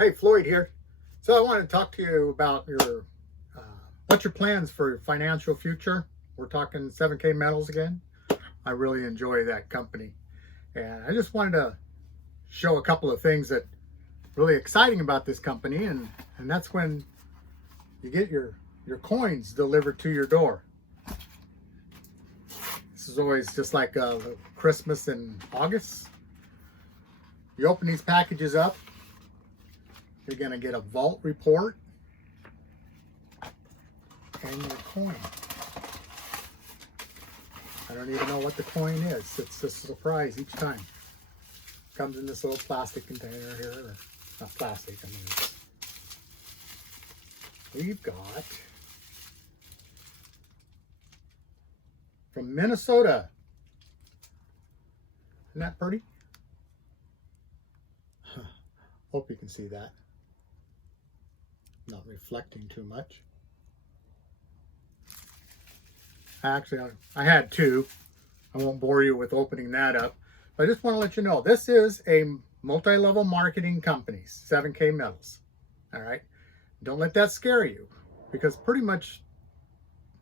Hey, Floyd here. So I want to talk to you about your what's your plans for your financial future. We're talking 7kmetals again. I really enjoy that company, and I just wanted to show a couple of things that really exciting about this company, and that's when you get your coins delivered to your door. This is always just like Christmas in August. You open these packages up. You're going to get a vault report and your coin. I don't even know what the coin is. It's just a surprise each time. Comes in this little plastic container here. Or not plastic, I mean. We've got from Minnesota. Isn't that pretty? Hope you can see that. Not reflecting too much. Actually, I had two. I won't bore you with opening that up. But I just want to let you know, this is a multi-level marketing company, 7kmetals. All right? Don't let that scare you, because pretty much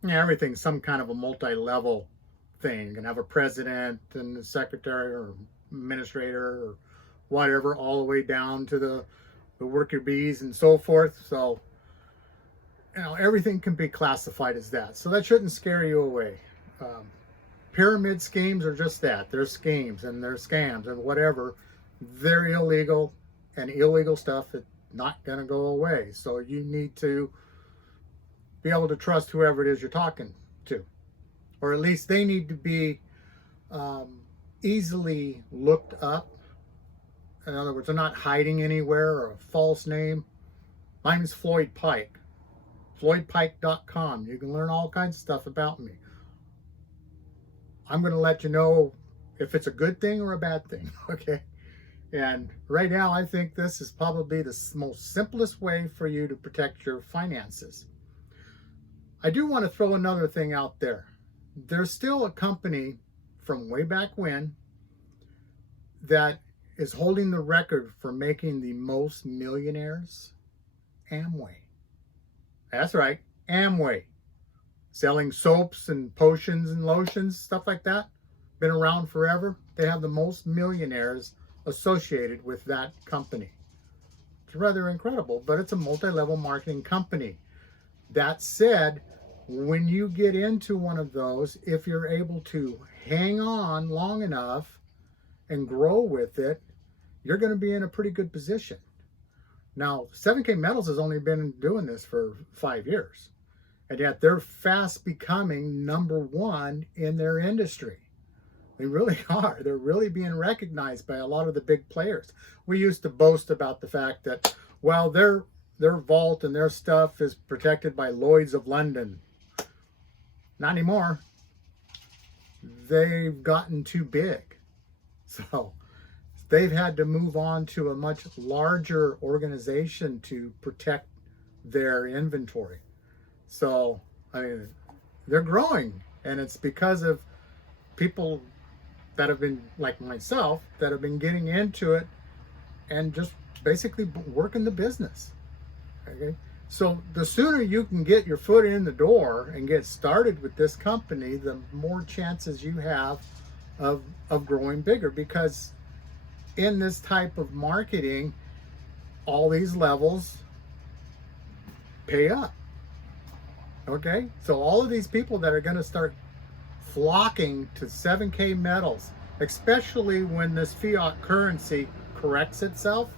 everything's some kind of a multi-level thing. You can have a president and a secretary or administrator or whatever, all the way down to the worker bees and so forth. So, everything can be classified as that. So that shouldn't scare you away. Pyramid schemes are just that. They're schemes and they're scams and whatever. They're illegal, and illegal stuff is not going to go away. So you need to be able to trust whoever it is you're talking to. Or at least they need to be easily looked up. In other words, they're not hiding anywhere or a false name. Mine is Floyd Pike. FloydPike.com. You can learn all kinds of stuff about me. I'm going to let you know if it's a good thing or a bad thing, okay? And right now, I think this is probably the most simplest way for you to protect your finances. I do want to throw another thing out there. There's still a company from way back when that is holding the record for making the most millionaires. Amway. That's right, Amway. Selling soaps and potions and lotions, stuff like that. Been around forever. They have the most millionaires associated with that company. It's rather incredible, but it's a multi-level marketing company. That said, when you get into one of those, if you're able to hang on long enough and grow with it, you're going to be in a pretty good position. Now, 7kmetals has only been doing this for 5 years, and yet they're fast becoming number one in their industry. They really are. They're really being recognized by a lot of the big players. We used to boast about the fact that, well, their vault and their stuff is protected by Lloyd's of London. Not anymore. They've gotten too big. So they've had to move on to a much larger organization to protect their inventory. So, I mean, they're growing, and it's because of people that have been, like myself, that have been getting into it and just basically working the business. Okay? So the sooner you can get your foot in the door and get started with this company, the more chances you have of growing bigger, because in this type of marketing, all these levels pay up. Okay? So all of these people that are going to start flocking to 7kmetals, especially when this fiat currency corrects itself.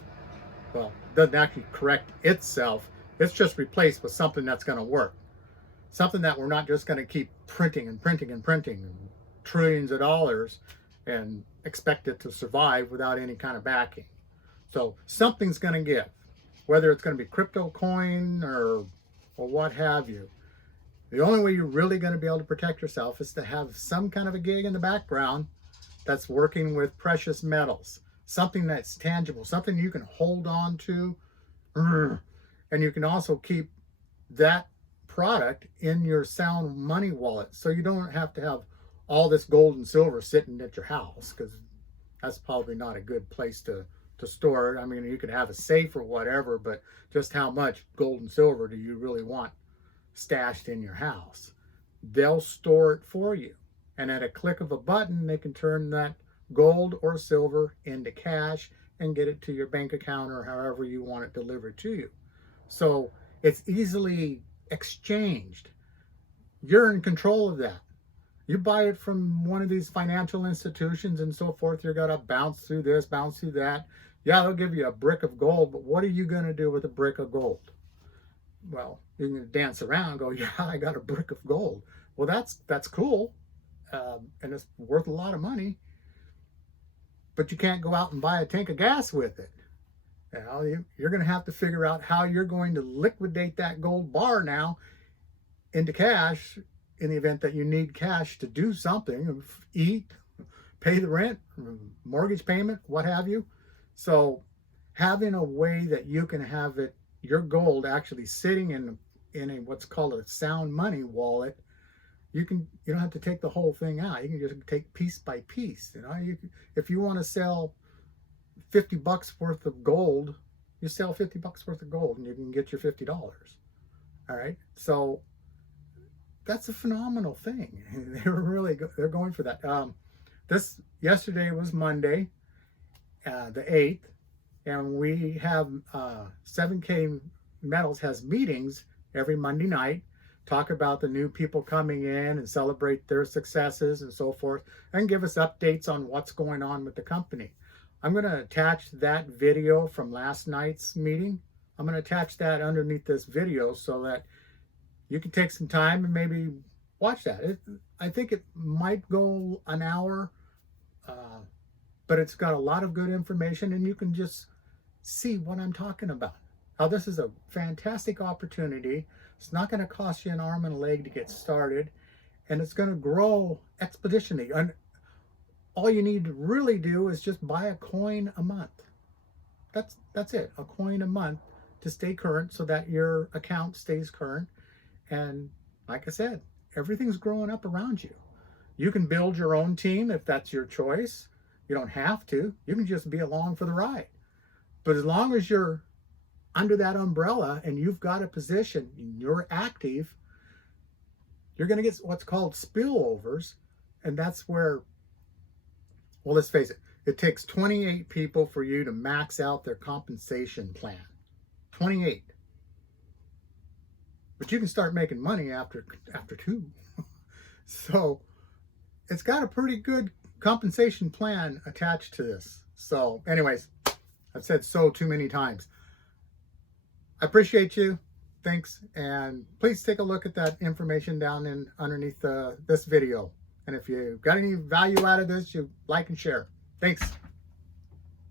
Well, it doesn't actually correct itself. It's just replaced with something that's going to work. Something that we're not just going to keep printing and printing and printing trillions of dollars and expect it to survive without any kind of backing. So something's going to give, whether it's going to be crypto coin or what have you. The only way you're really going to be able to protect yourself is to have some kind of a gig in the background that's working with precious metals, something that's tangible, something you can hold on to, and you can also keep that product in your sound money wallet, so you don't have to have all this gold and silver sitting at your house, because that's probably not a good place to to store it. I mean, you could have a safe or whatever, but just how much gold and silver do you really want stashed in your house? They'll store it for you. And at a click of a button, they can turn that gold or silver into cash and get it to your bank account or however you want it delivered to you. So it's easily exchanged. You're in control of that. You buy it from one of these financial institutions and so forth, you're going to bounce through this, bounce through that. Yeah, they'll give you a brick of gold, but what are you going to do with a brick of gold? Well, you can dance around and go, yeah, I got a brick of gold. Well, that's cool, and it's worth a lot of money, but you can't go out and buy a tank of gas with it. You know, you're going to have to figure out how you're going to liquidate that gold bar now into cash in the event that you need cash to do something, eat, pay the rent, mortgage payment, what have you. So having a way that you can have it, your gold actually sitting in a what's called a sound money wallet, you don't have to take the whole thing out. You can just take piece by piece. You know, if you want to sell $50 worth of gold, you sell $50 worth of gold and you can get your $50. All right. So that's a phenomenal thing. They're going for that. Yesterday was Monday, the 8th, and we have 7kmetals has meetings every Monday night, talk about the new people coming in and celebrate their successes and so forth, and give us updates on what's going on with the company. I'm going to attach that video from last night's meeting. I'm going to attach that underneath this video so that you can take some time and maybe watch that. I think it might go an hour, but it's got a lot of good information, and you can just see what I'm talking about. How this is a fantastic opportunity. It's not going to cost you an arm and a leg to get started, and it's going to grow expeditionally. And all you need to really do is just buy a coin a month. That's it, a coin a month to stay current so that your account stays current. And like I said, everything's growing up around you. You can build your own team if that's your choice. You don't have to. You can just be along for the ride. But as long as you're under that umbrella and you've got a position, you're active, you're going to get what's called spillovers. And that's where, well, let's face it, it takes 28 people for you to max out their compensation plan. 28. But you can start making money after 2. So it's got a pretty good compensation plan attached to this. So anyways, I've said so too many times. I appreciate you. Thanks. And please take a look at that information down underneath this video. And if you got any value out of this, you like and share. Thanks.